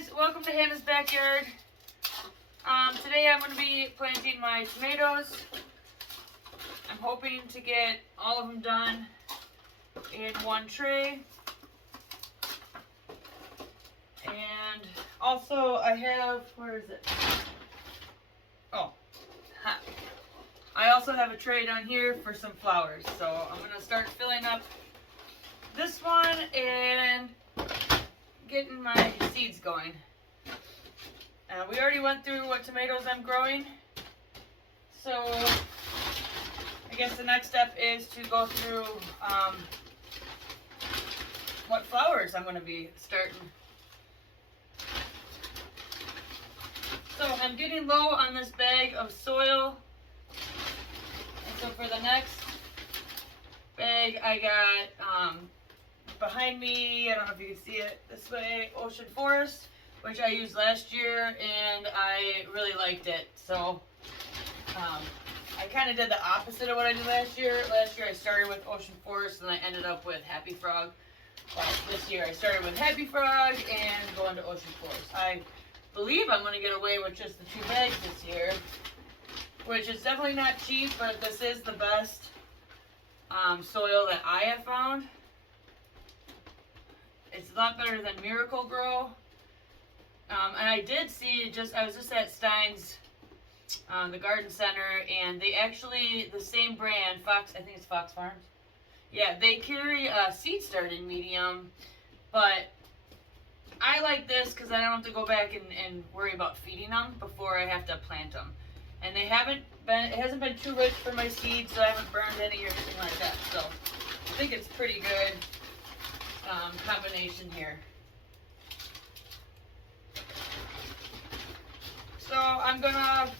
guys, welcome to Hannah's Backyard. Today I'm going to be planting my tomatoes. I'm hoping to get all of them done in one tray. And also I have, where is it? Oh, I also have a tray down here for some flowers. So I'm going to start filling up this one and getting my seeds going. We already went through what tomatoes I'm growing, so I guess the next step is to go through what flowers I'm going to be starting. So I'm getting low on this bag of soil, and so for the next bag I got behind me, I don't know if you can see it this way, Ocean Forest, which I used last year and I really liked it. So I kind of did the opposite of what I did last year. Last year I started with Ocean Forest and I ended up with Happy Frog. But this year I started with Happy Frog and going to Ocean Forest. I believe I'm going to get away with just the 2 bags this year, which is definitely not cheap, but this is the best soil that I have found. It's a lot better than Miracle-Gro. And I did see, I was just at Stein's, the garden center, and they actually, the same brand, Fox, I think it's Fox Farms. Yeah, they carry a seed starting medium, but I like this because I don't have to go back and worry about feeding them before I have to plant them. And it hasn't been too rich for my seeds, so I haven't burned any or anything like that. So I think it's pretty good. Combination here. So I'm gonna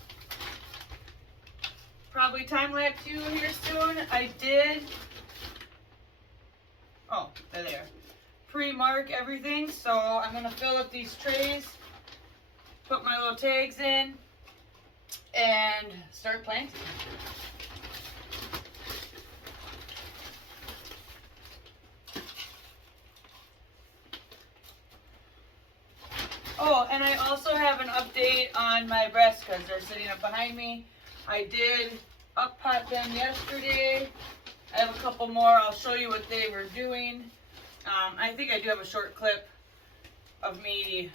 probably time lapse you here soon. I did, there, pre-mark everything. So I'm gonna fill up these trays, put my little tags in, and start planting. Oh, and I also have an update on my brassicas. They're sitting up behind me. I did up-pot them yesterday. I have a couple more. I'll show you what they were doing. I think I do have a short clip of me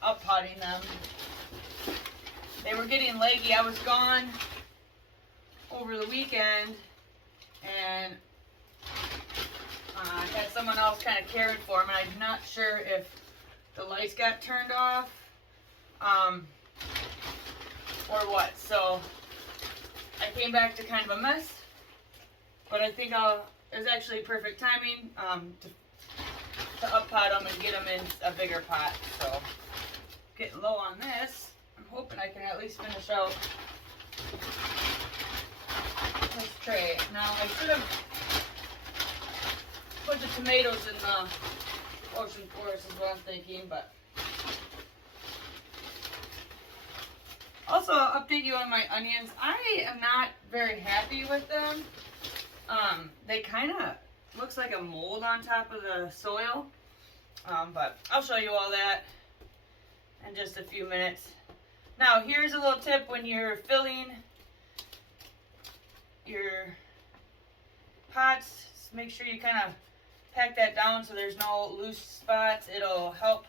up-potting them. They were getting leggy. I was gone over the weekend, and I had someone else kind of caring for them, and I'm not sure if the lights got turned off, or what. So I came back to kind of a mess, but I think it was actually perfect timing to up-pot them and get them in a bigger pot. So getting low on this. I'm hoping I can at least finish out this tray. Now I should have put the tomatoes in the Ocean Forest is what I'm thinking, but also I'll update you on my onions. I am not very happy with them. They kind of looks like a mold on top of the soil, but I'll show you all that in just a few minutes. Now here's a little tip when you're filling your pots. Just make sure you kind of pack that down so there's no loose spots. It'll help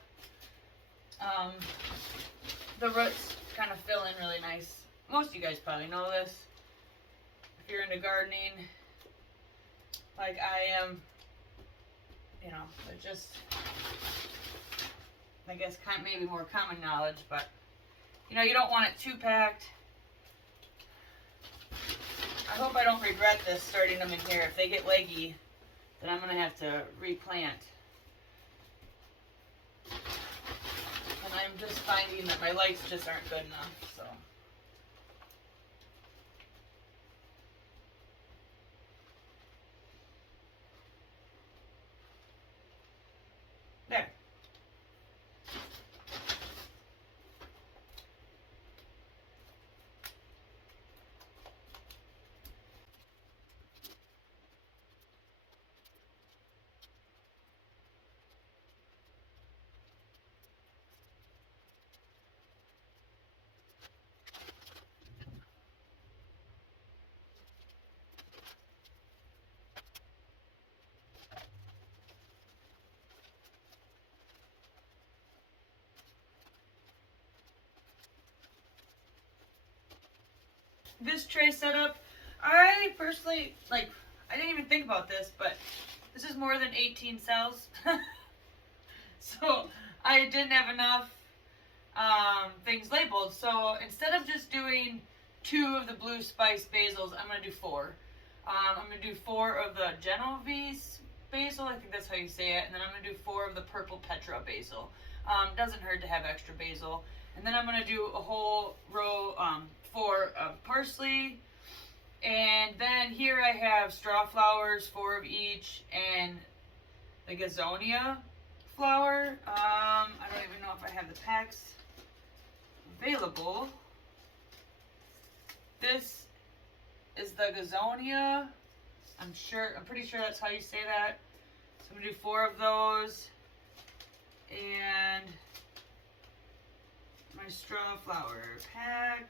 the roots kind of fill in really nice. Most of you guys probably know this. If you're into gardening, like I am, you know, it's just, I guess, maybe more common knowledge, but, you know, you don't want it too packed. I hope I don't regret this, starting them in here. If they get leggy, then I'm going to have to replant. And I'm just finding that my lights just aren't good enough, so. There. this tray setup, I personally, like, I didn't even think about this, but this is more than 18 cells. So I didn't have enough things labeled. So instead of just doing 2 of the blue spice basils, I'm going to do 4. I'm going to do 4 of the Genovese basil, I think that's how you say it, and then I'm going to do 4 of the purple Petra basil. Doesn't hurt to have extra basil. And then I'm going to do a whole row, 4 of parsley. And then here I have straw flowers, 4 of each, and the Gazonia flower. I don't even know if I have the packs available. This is the Gazonia. I'm pretty sure that's how you say that. So I'm gonna do 4 of those. And my straw flower pack.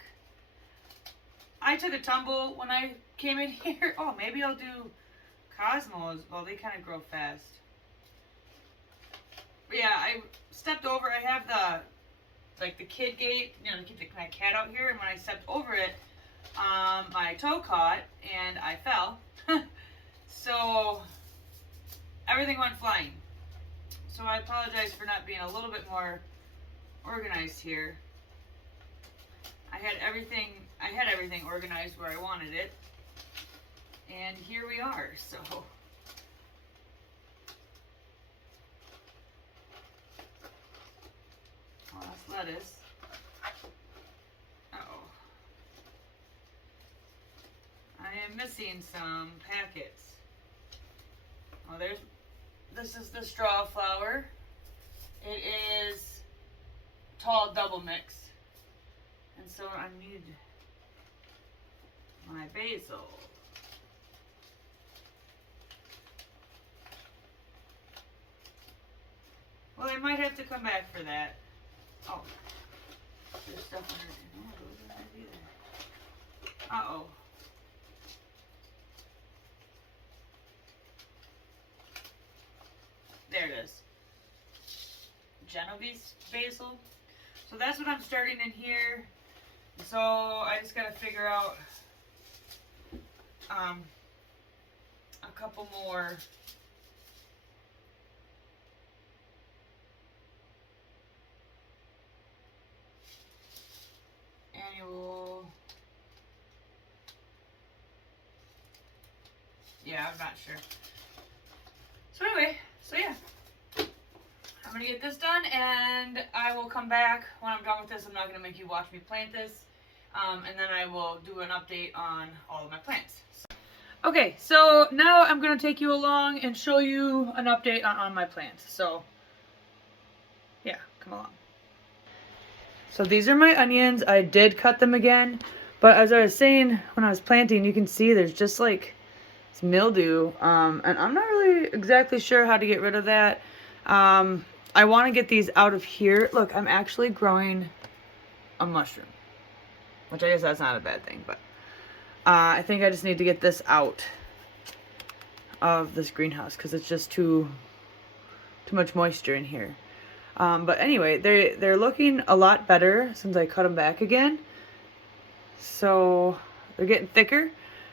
I took a tumble when I came in here. Oh, maybe I'll do Cosmos. Well, they kind of grow fast. But yeah, I stepped over. I have the kid gate, to keep my cat out here. And when I stepped over it, my toe caught and I fell. So everything went flying. So I apologize for not being a little bit more organized here. I had everything organized where I wanted it. And here we are. So that's lettuce. Uh-oh. I am missing some packets. Oh, this is the straw flower. It is tall double mix. And so I need my basil. Well, I might have to come back for that. Oh, there's stuff under there. Uh-oh. There it is. Genovese basil. So that's what I'm starting in here. So I just gotta figure out a couple more annual. Yeah, I'm not sure. So anyway, yeah. I'm gonna get this done and I will come back when I'm done with this. I'm not gonna make you watch me plant this. And then I will do an update on all of my plants. Okay, so now I'm gonna take you along and show you an update on my plants. So yeah, come along. So these are my onions. I did cut them again, but as I was saying when I was planting, you can see there's just like it's mildew, and I'm not really exactly sure how to get rid of that. I want to get these out of here. Look, I'm actually growing a mushroom, which I guess that's not a bad thing, but I think I just need to get this out of this greenhouse because it's just too much moisture in here. But anyway, they're looking a lot better since I cut them back again. So they're getting thicker.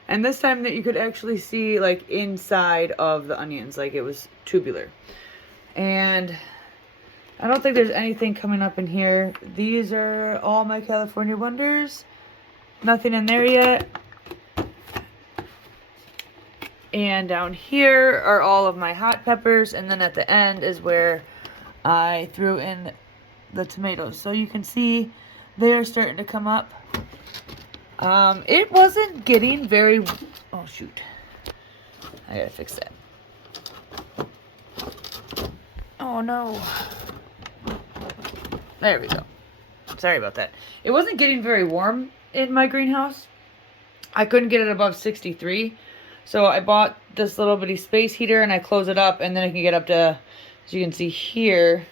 And this time that you could actually see like inside of the onions, like it was tubular. And I don't think there's anything coming up in here. These are all my California Wonders. Nothing in there yet. And down here are all of my hot peppers. And then at the end is where I threw in the tomatoes. So you can see they're starting to come up. It wasn't getting very... Oh, shoot. I gotta fix that. Oh, no. There we go. Sorry about that. It wasn't getting very warm in my greenhouse. I couldn't get it above 63. So I bought this little bitty space heater and I close it up and then I can get up to, as you can see here,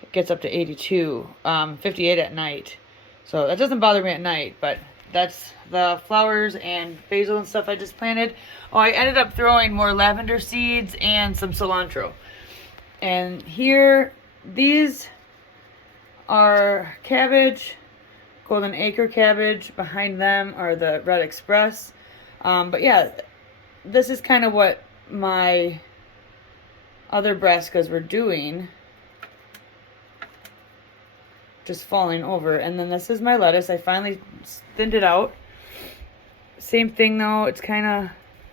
it gets up to 82, 58 at night. So that doesn't bother me at night, but that's the flowers and basil and stuff I just planted. Oh, I ended up throwing more lavender seeds and some cilantro. And here, these are cabbage, Golden Acre cabbage. Behind them are the Red Express. But yeah, this is kind of what my other brassicas were doing. Just falling over. And then this is my lettuce. I finally thinned it out. Same thing though. It's kind of...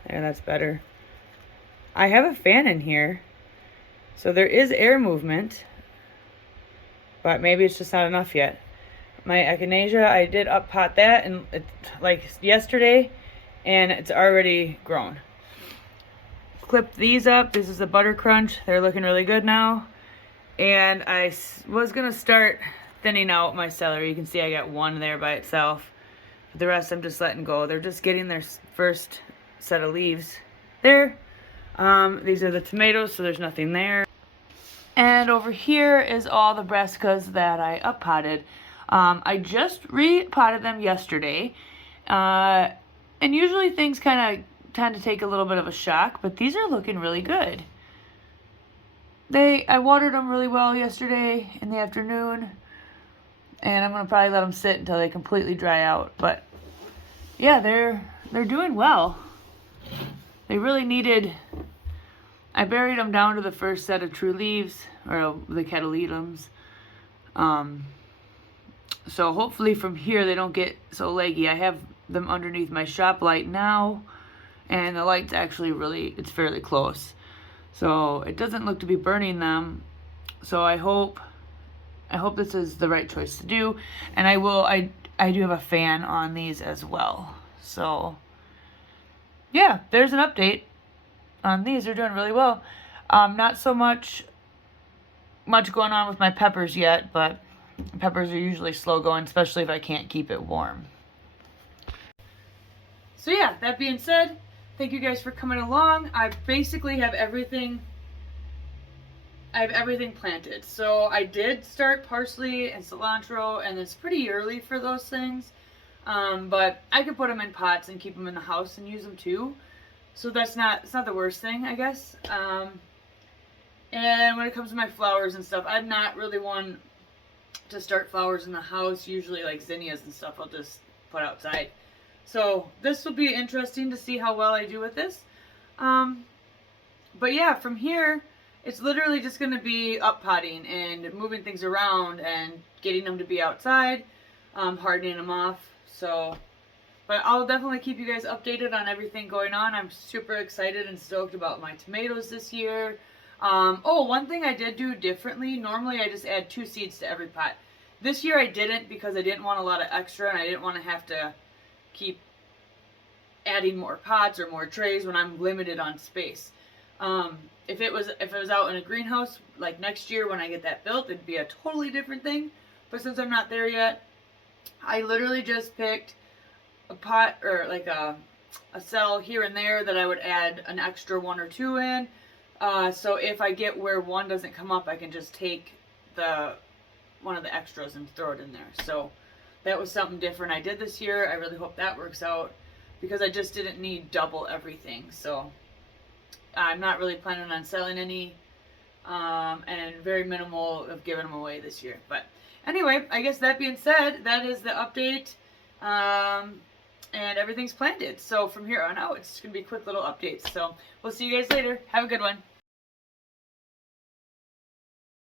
There, that's better. I have a fan in here. So there is air movement. But maybe it's just not enough yet. My echinacea, I did up pot that and like yesterday, and it's already grown. Clip these up. This is a butter crunch. They're looking really good now. And I was gonna start thinning out my celery. You can see I got one there by itself. The rest I'm just letting go. They're just getting their first set of leaves there. These are the tomatoes, so there's nothing there. And over here is all the brassicas that I up potted. I just repotted them yesterday. And usually things kind of tend to take a little bit of a shock, but these are looking really good. I watered them really well yesterday in the afternoon. And I'm going to probably let them sit until they completely dry out. But yeah, they're doing well. They really needed... I buried them down to the first set of true leaves, or the Cataledums. So hopefully from here they don't get so leggy. I have them underneath my shop light now, and the light's actually it's fairly close. So it doesn't look to be burning them. So I hope this is the right choice to do. And I do have a fan on these as well. So yeah, there's an update. These are doing really well. Not so much going on with my peppers yet, but peppers are usually slow going, especially if I can't keep it warm. So yeah, that being said, thank you guys for coming along. I basically have everything planted. So I did start parsley and cilantro, and it's pretty early for those things. But I could put them in pots and keep them in the house and use them too. So it's not the worst thing, I guess. And when it comes to my flowers and stuff, I'm not really one to start flowers in the house. Usually like zinnias and stuff I'll just put outside. So this will be interesting to see how well I do with this. But yeah, from here, it's literally just going to be up potting and moving things around and getting them to be outside, hardening them off. So... But I'll definitely keep you guys updated on everything going on. I'm super excited and stoked about my tomatoes this year. Oh, one thing I did do differently. Normally I just add 2 seeds to every pot. This year I didn't because I didn't want a lot of extra and I didn't want to have to keep adding more pots or more trays when I'm limited on space. If it was out in a greenhouse, like next year when I get that built, it'd be a totally different thing. But since I'm not there yet, I literally just picked a pot or like a cell here and there that I would add an extra 1 or 2 in. So if I get where one doesn't come up, I can just take one of the extras and throw it in there. So that was something different I did this year. I really hope that works out because I just didn't need double everything. So I'm not really planning on selling any, and very minimal of giving them away this year. But anyway, I guess that being said, that is the update. And everything's planted. So from here on out, it's going to be quick little updates. So we'll see you guys later. Have a good one.